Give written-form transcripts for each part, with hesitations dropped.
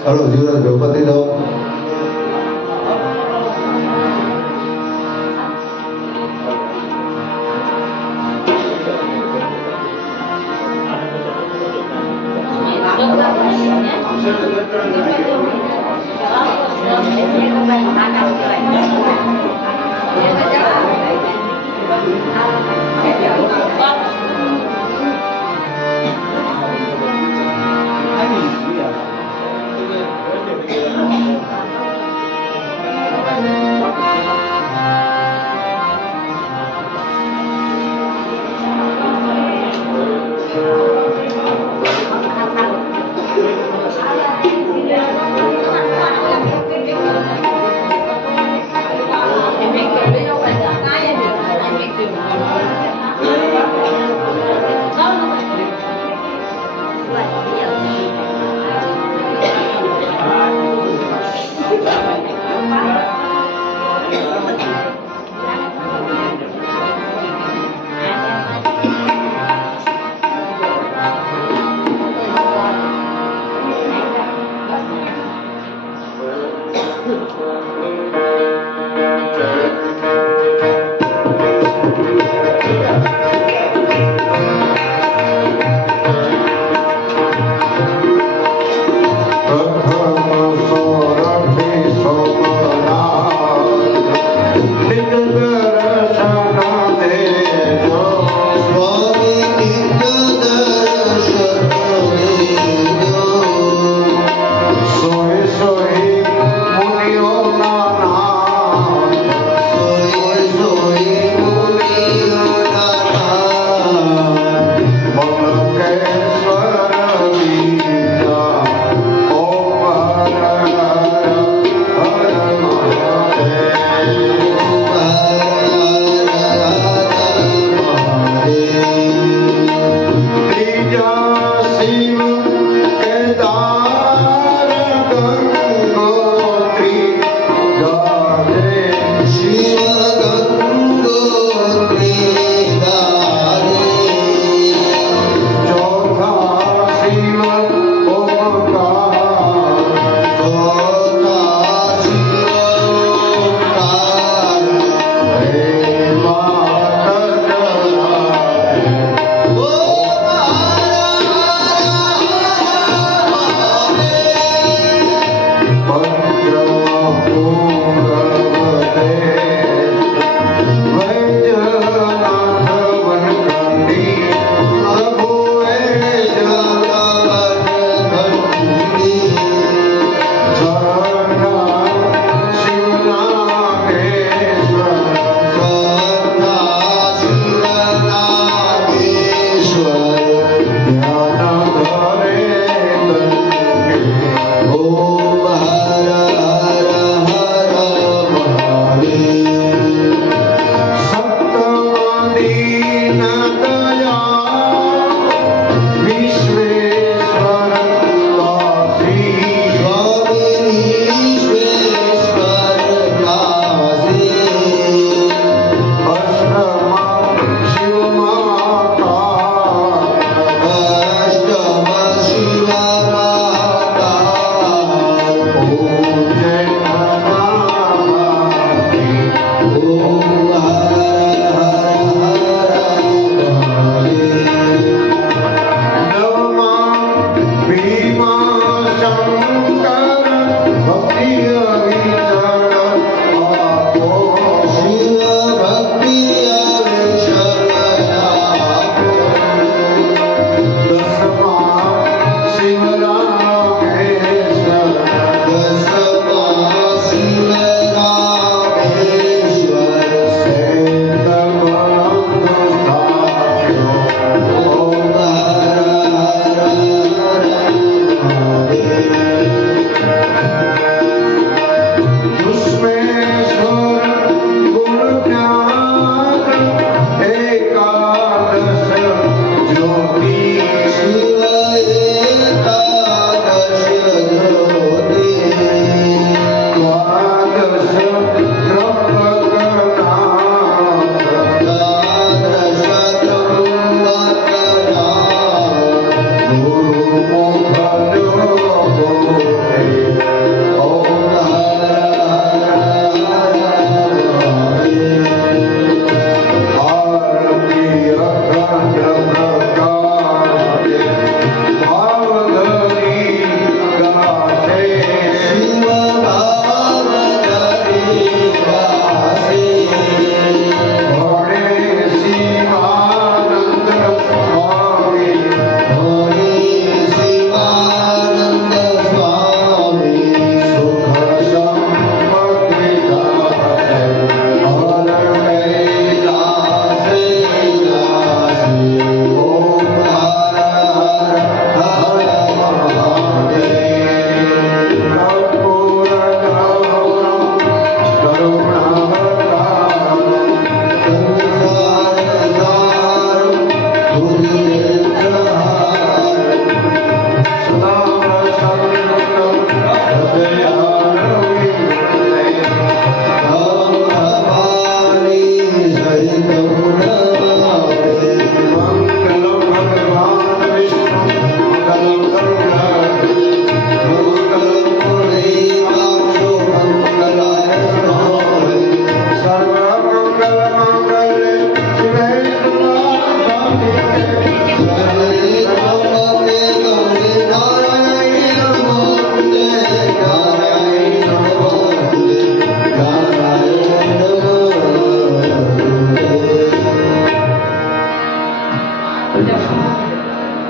Halo, Jiran Bupati dong.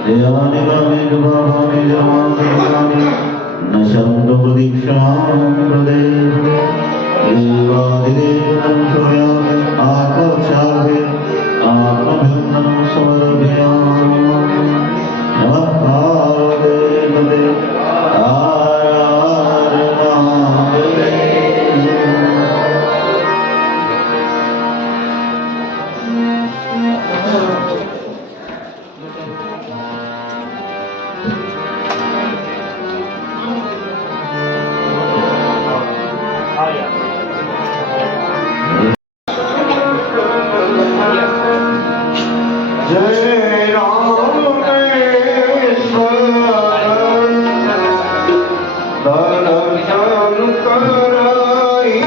जयानि भावामि जमामि नशन्तु प्रदीक्षां प्रदेश देवादिदेवं सूर्यामि आकाशार्थे आत्मभिन्नं समर्पयामि नमः पार्वतीपते हर हर महादेव। जय रामेश्वर दर्शन कराई।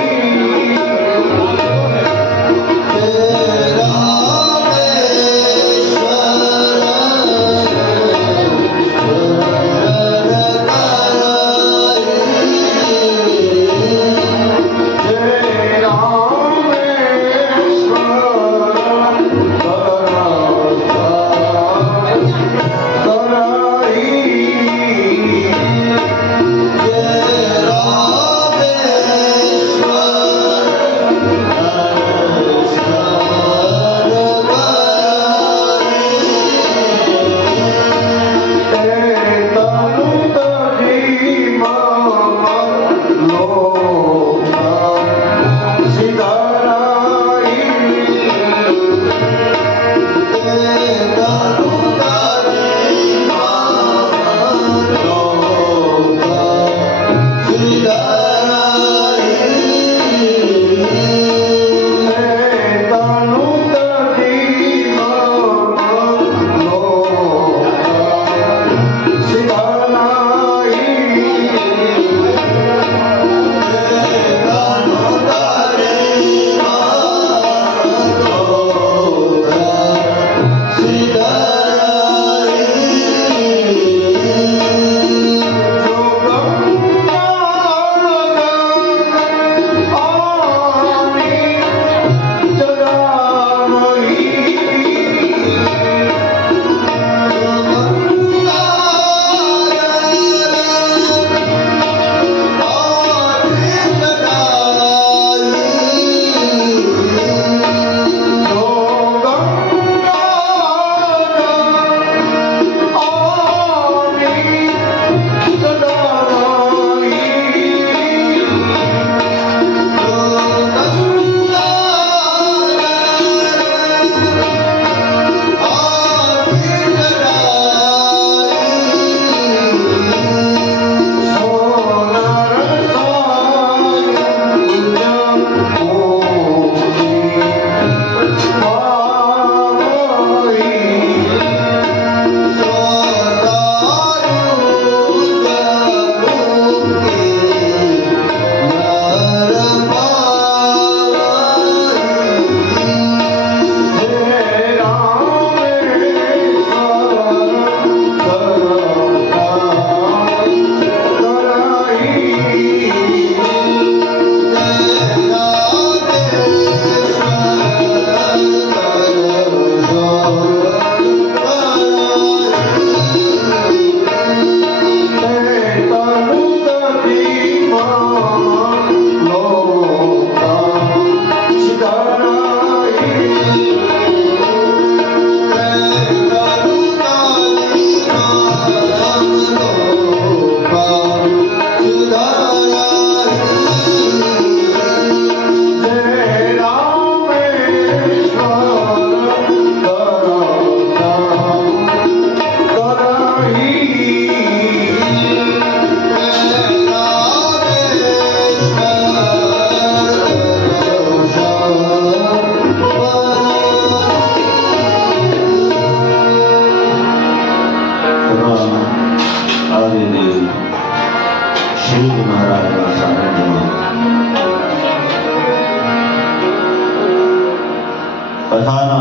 કથાના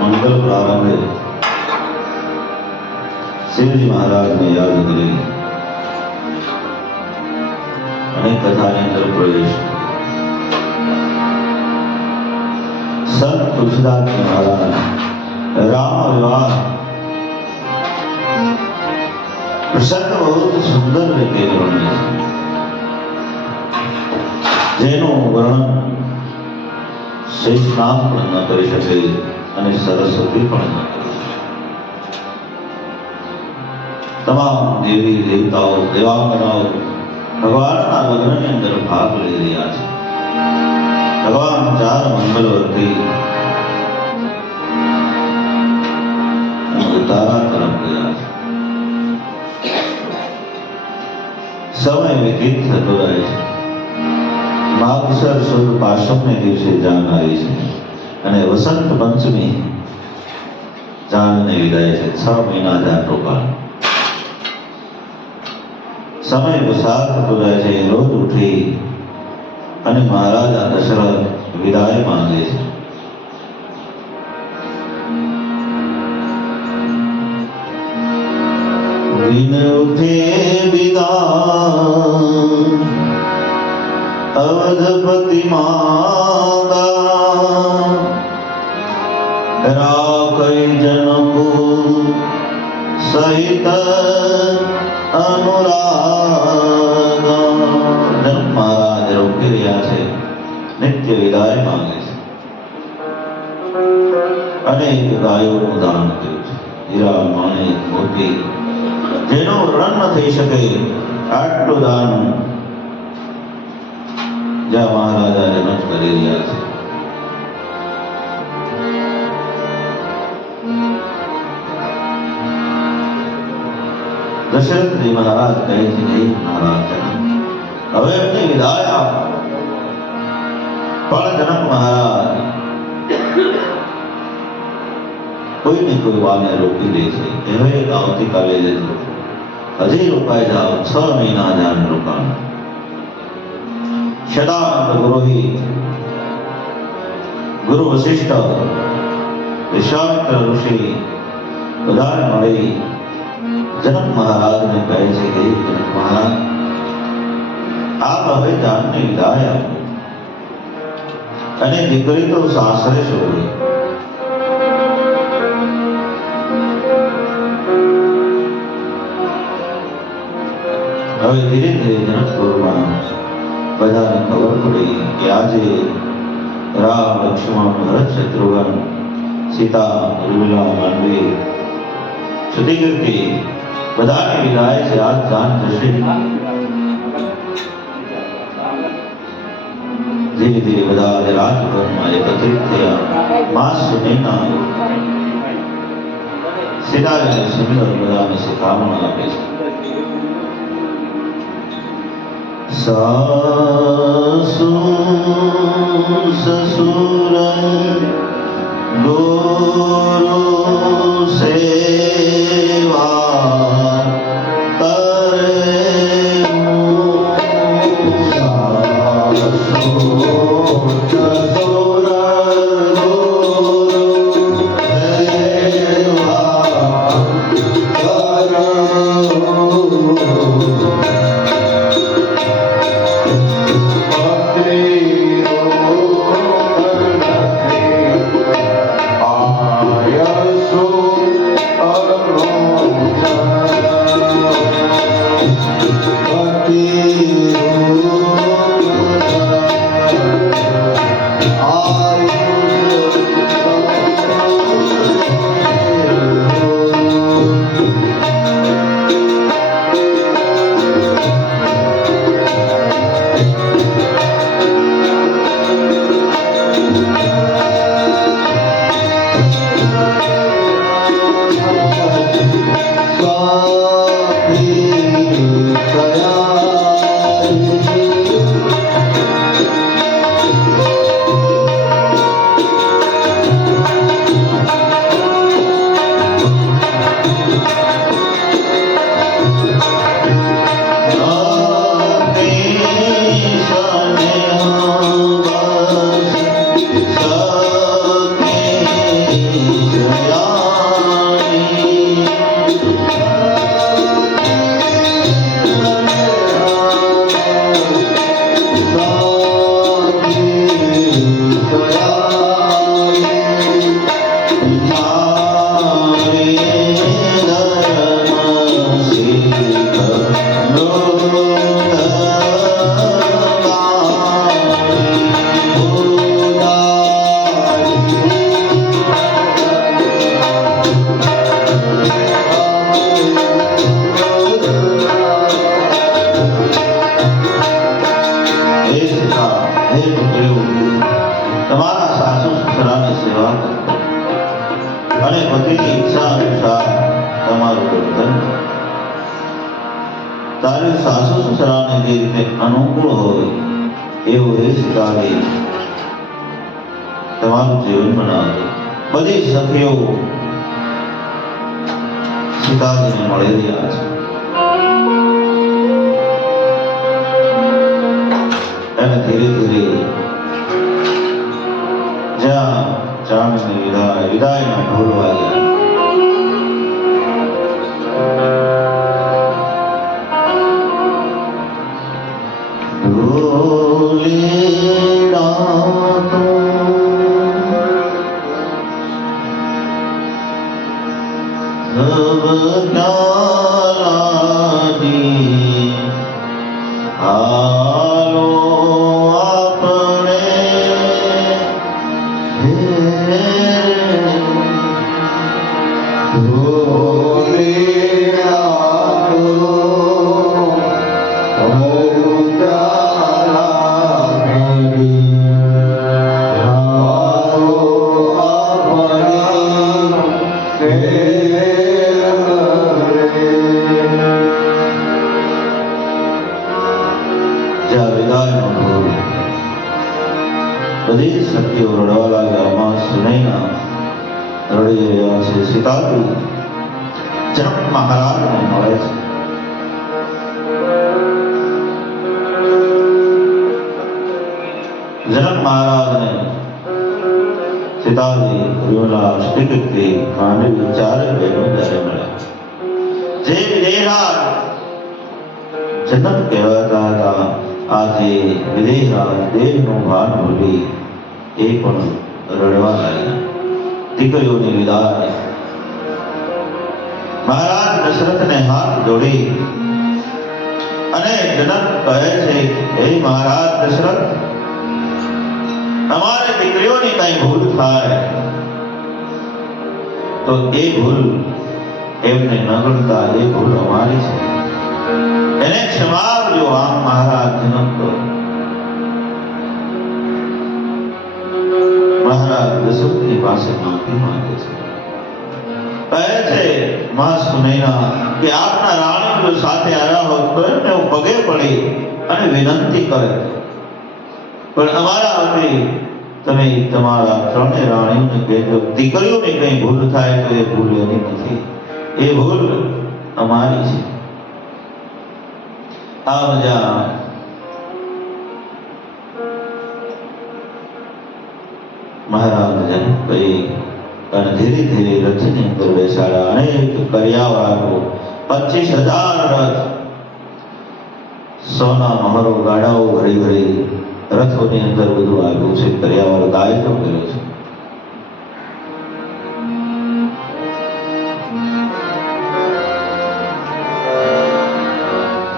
મંગલ પ્રારંભે શિવજી મહારાજને યાદ કરી અને કથાની અંદર પ્રવેશ સંત તુલસીદાસ મહારાજ राम विवाह પ્રસંગ બહુ સુંદર રીતે વર્ણ્યો છે જેનું વર્ણન શેષનાગ પણ ન કરી શકે અને સરસ્વતી પણ ન કરી શકે. તમામ દેવી દેવતાઓ દેવાંગનાઓ ભગવાનના લગ્નની અંદર ભાગ લઈ રહ્યા છે. ભગવાન ચાર મંગલવર્તી ઉતારા તરફ ગયા છે. સમય વ્યતીત થતો રહે છે. માગસર સુદ પાસમને દિવસે જાન આવી છે અને વસંત પંચમી જાનને વિદાય છે. 6 મહિના જાન રોકાણ. સમય પસાર થતો રહે છે. રોજ ઉઠી અને મહારાજા દશરથ વિદાય માંગે છે. दिन उठे विदान अवधपति मांगा राखै जनकु सहित अनुरागा. જનક મહારાજ રોકી રહ્યા છે, નિત્ય વિદાય માંગે છે. અનેક ગાયોનું દાન કર્યું છે. હીરા માણેક મોતી જેનું વર્ણન ન થઈ શકે આટલું દાન જ્યાં મહારાજા જનક કરી રહ્યા છે. દશરથજી મહારાજ કહે છે કે મહારાજ જનક હવે એમની વિદાય આપો. પણ જનક મહારાજ કોઈને કોઈ વાને રોકી દે છે. હવે આવતીકાલે જજો, હજી રોકાઈ જાઓ. 6 મહિના જાન રોકાણ. શતાનંદ પુરોહિત, ગુરુ વશિષ્ઠ, વિશ્વામિત્ર ઋષિ બધાને મળી જનક મહારાજને કહે છે કે જનક મહારાજ આપ હવે જાનને વિદાય આપો અને દીકરી તો સાસરે શોધે. હવે ધીરે ધીરે જનકપુરમાં બધાને ખબર પડી કે આજે રામ લક્ષ્મણ ભરત શત્રુઘ્ન સીતા ઉર્મિલા માંડવી સુધીકીર્તિ બધાને વિદાય છે. આજ જાન જશે. ધીરે ધીરે બધા રાજભવનમાં એકત્રિત થયા. માસ મહિના સીતાજીને સુંદર બધાને શિખામણ આપે છે. सासु ससुर गुरु सेवा करे सासु ससुर गुरु सेवा તારી સાસુ સસરાને જે રીતે અનુકૂળ હોય એવું હે સીતાજી તમારું જીવન બનાવજો. બધી સખીઓ સીતાજીને મળી રહ્યા છે અને ધીરે ધીરે જ્યાં ચાંદની વિદાયના ઢોલ વાગ્યા બધી સખીઓ રડવા લાગ્યા. માં સુનૈના રડી રહ્યા છે. સીતાજી જનક મહારાજને મળે છે. જનક મહારાજને સીતાજી વિમલા શ્રીકૃતિ માંડવી ચારે બહેનો ત્યારે મળ્યા. જે વિદેહરાજ જનક કહેવાતા હતા આજે વિદેહરાજ દેહનું ભાન ભૂલી એ પણ રડવા લાગ્યા. દીકરીઓની વિદાય. મહારાજ દશરથને હાથ જોડી અને જનક કહે છે, હે મહારાજ દશરથ, તમારે દીકરીઓની કઈ ભૂલ થાય તો એ ભૂલ એમને ન ગણતા એ ભૂલ અમારી છે, એને ક્ષમા આપજો. આમ મહારાજ જનક મહારાજ દશરથની પાસે માફી માંગે છે. કહે છે માં સુનૈના કે આપના રાણી જો સાથે આવ્યા હોત તો એમને હું પગે પડી અને વિનંતી કરે, પણ અમારા વતી તમે તમારા ત્રણેય રાણીઓને કહેજો દીકરીઓની કઈ ભૂલ થાય તો એ ભૂલ એની નથી, એ ભૂલ અમારી છે. આ મજા મહારાજ જનકભાઈ અને ધીરે ધીરે રથની અંદર બેસાડ્યા. અનેક કર્યાવાળો 25,000 રથ, સોના મહરો ગાડાઓ ભરી ભરી રથોની અંદર બધું આવ્યું છે. કર્યાવાળો દાયિત્વ કર્યો છે.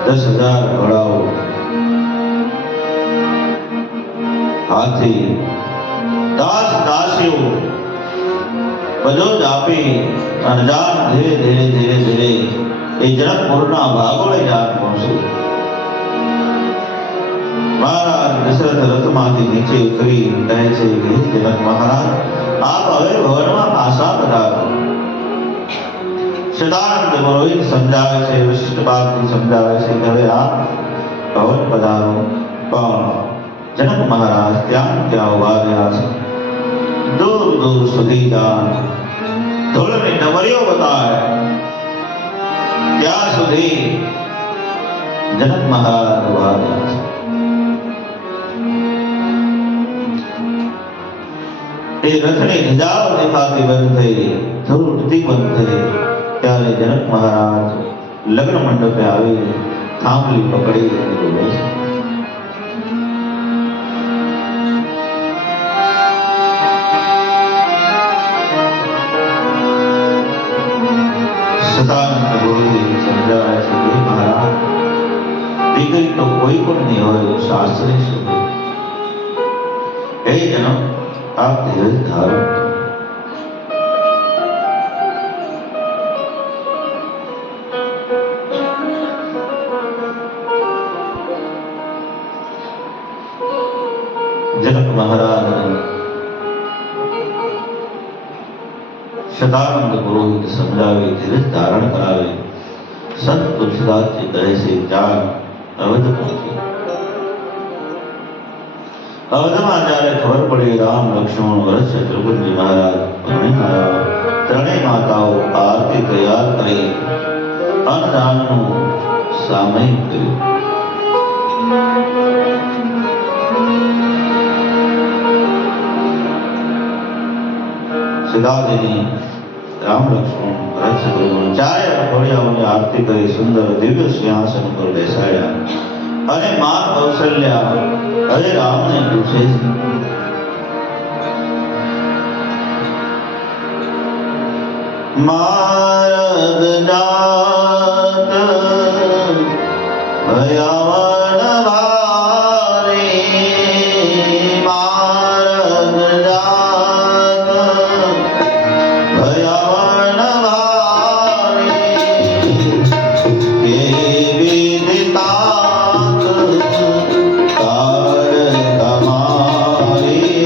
દસ 10,000 ઘોડાઓ, હાથી, દાસ દાસીઓ બધું જ આપી અને જાન ધીરે ધીરે ધીરે ધીરે એ જનકપુરના ભાગોળે જાન પહોંચ્યું. મહારાજ દશરથ રથમાંથી નીચે ઉતરી કહે છે કે જનક મહારાજ આપ હવે ભવનમાં પાછા પધારો. સદાનંદ પુરોહિત સમજાવે છે, વશિષ્ઠ બાપજી સમજાવે છે કે હવે આપ ભવન પધારો. પણ જનક મહારાજ ત્યાં ત્યાં ઉભા રહ્યા છે. દૂર દૂર સુધી જાન ધૂળની ડમરીઓ બતાવે ત્યાં સુધી જનક મહારાજ ઉભા રહ્યા છે. એ રથની ધજાઓ દેખાતી બંધ થઈ, ધૂળ ઉડતી બંધ થઈ ત્યારે જનક મહારાજ લગ્ન મંડપે આવી થાંભલી પકડી બોલે છે, સદાનંદ ગુરુજી સમજાવે છે કે મહારાજ દીકરી તો કોઈ પણ નહીં હોય, શાસ્ત્રે શું હે જનક આપ ધીરજ ધારો. જનક મહારાજ સદાનંદ પુરોહિત સમજાવે, ધીરજ ધારણ કરાવે. સંત તુલસીદાસજી કહે છે જાન અવધ પહોંચી. અવધમાં જ્યારે ખબર પડી રામ લક્ષ્મણ ભરત શત્રુઘ્નજી મહારાજ ત્રણેય માતાઓ આરતી તૈયાર કરી અન્નદાનનું સામયિક કર્યું. સીતાજીની રામ લક્ષ્મણ ભરત શત્રુઘ્ન ચારે રખોડિયાઓની આરતી કરી સુંદર દિવ્ય સિંહાસન પર બેસાડ્યા અને મા કૌશલ્યા હવે રામને પૂછે છે મારદ જાત ભયાવન ભારે મારદ જાત ભયાવન ભારે કેવી દિતાત તાર તમારી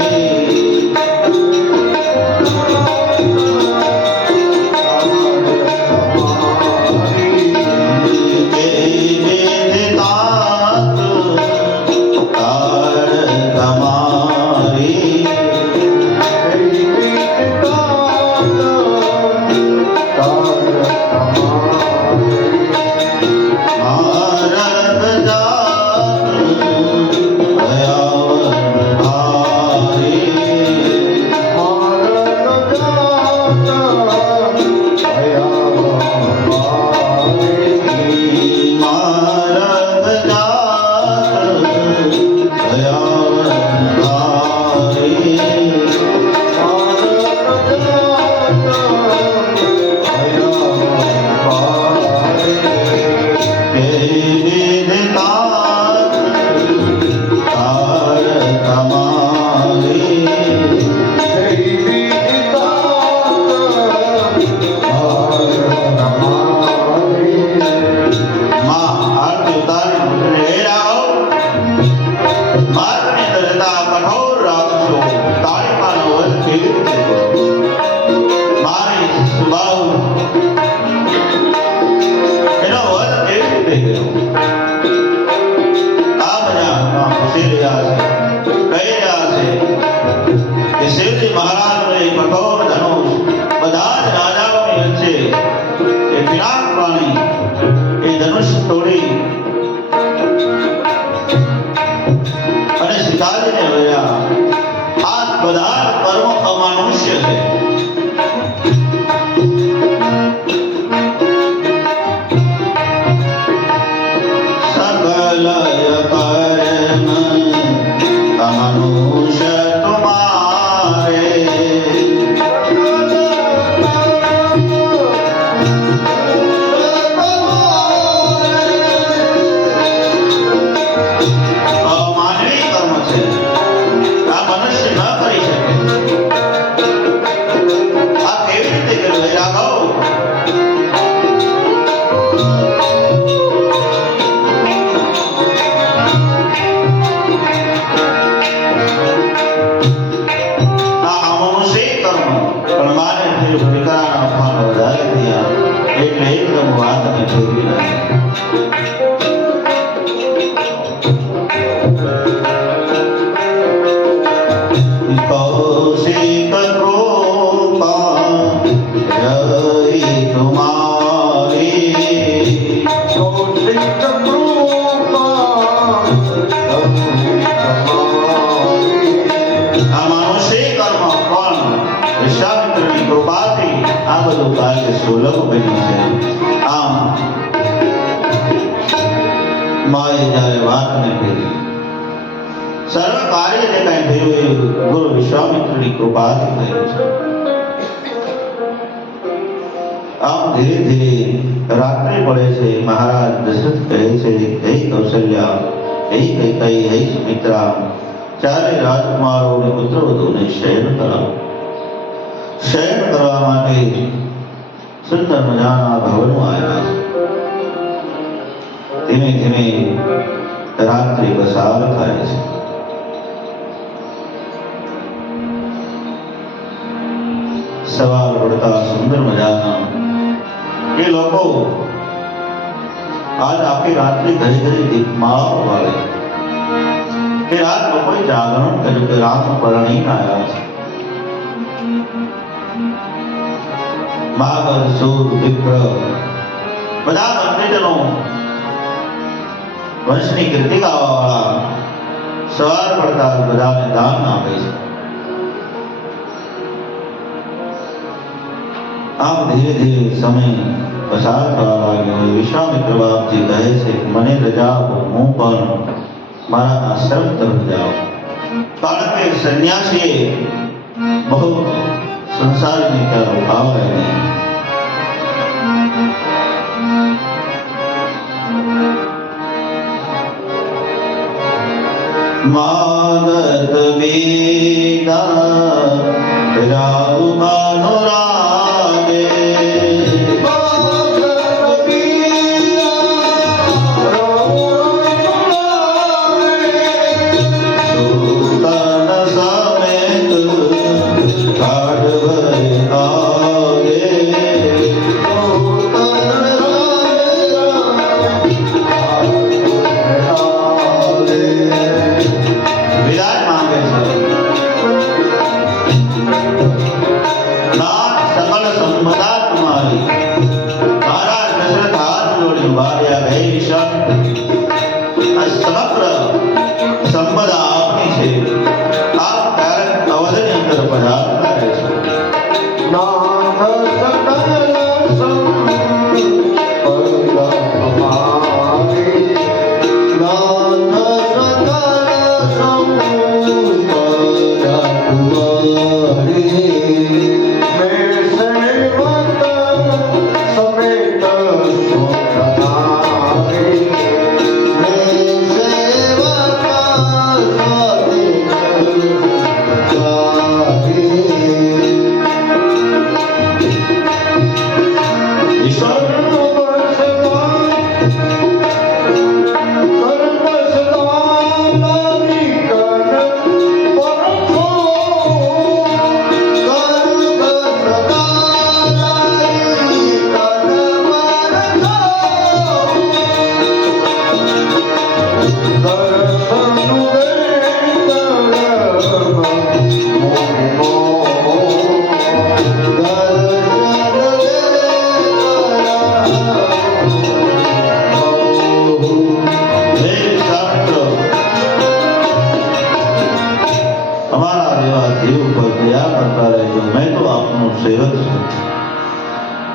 आज आखिर रात्रि घड़ी घड़ी दीपमाला वाले કે રાત લોકોએ જાગરણ કર્યું કે રામ પરણી આવ્યા છે. માગર સૂર વિપ્ર બધા મંત્રીજનો વંશની કીર્તિ ગાવાવાળા સવાર પડતા બધાને દાન આપે છે. આમ ધીરે ધીરે સમય પસાર થવા લાગ્યો. વિશ્વામિત્ર બાપજી કહે છે કે મને રજા આપો, હું પણ મારા આશ્રમ તરફ જાઉં. કારણ કે સંન્યાસીએ બહુ સંસારની ત્યાં રોકાવાય નહીં. માગત બીના રાવ માનો રાગે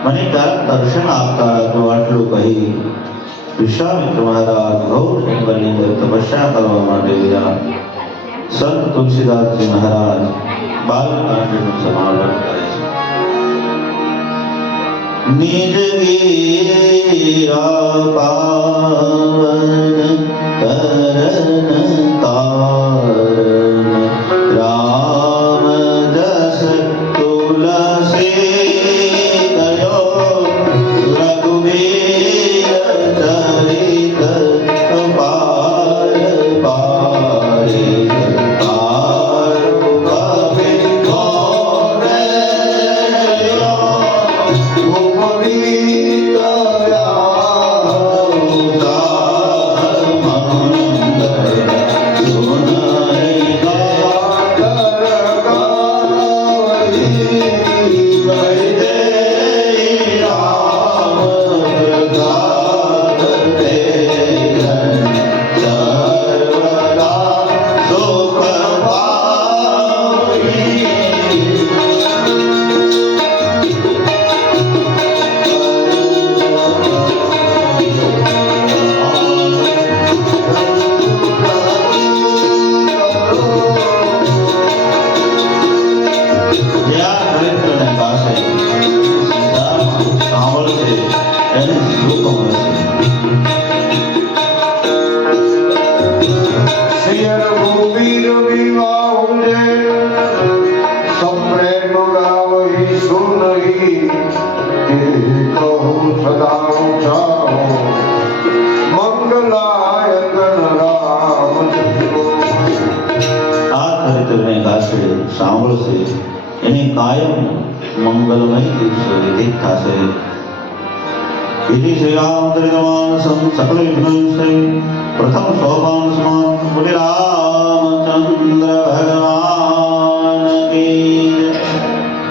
મને ક્યારેક દર્શન આપતા તો આટલું કહી વિશ્વામિત્ર મહારાજ ઘોર જંગલની અંદર તપસ્યા કરવા માટે ગયા. સંત તુલસીદાસજી મહારાજ બાલકાંડનું સમાપન કરે છે. નિજ ગીરા પાવન તરણ તારણ રામ જસ તુલસી સાંભળશે એને કાયમ મંગલમય દિવસો વિદિત થશે. इति श्रीरामचरितमानसं सकलविघ्नोत्सवे प्रथम सोपान समाप्त मुनिराज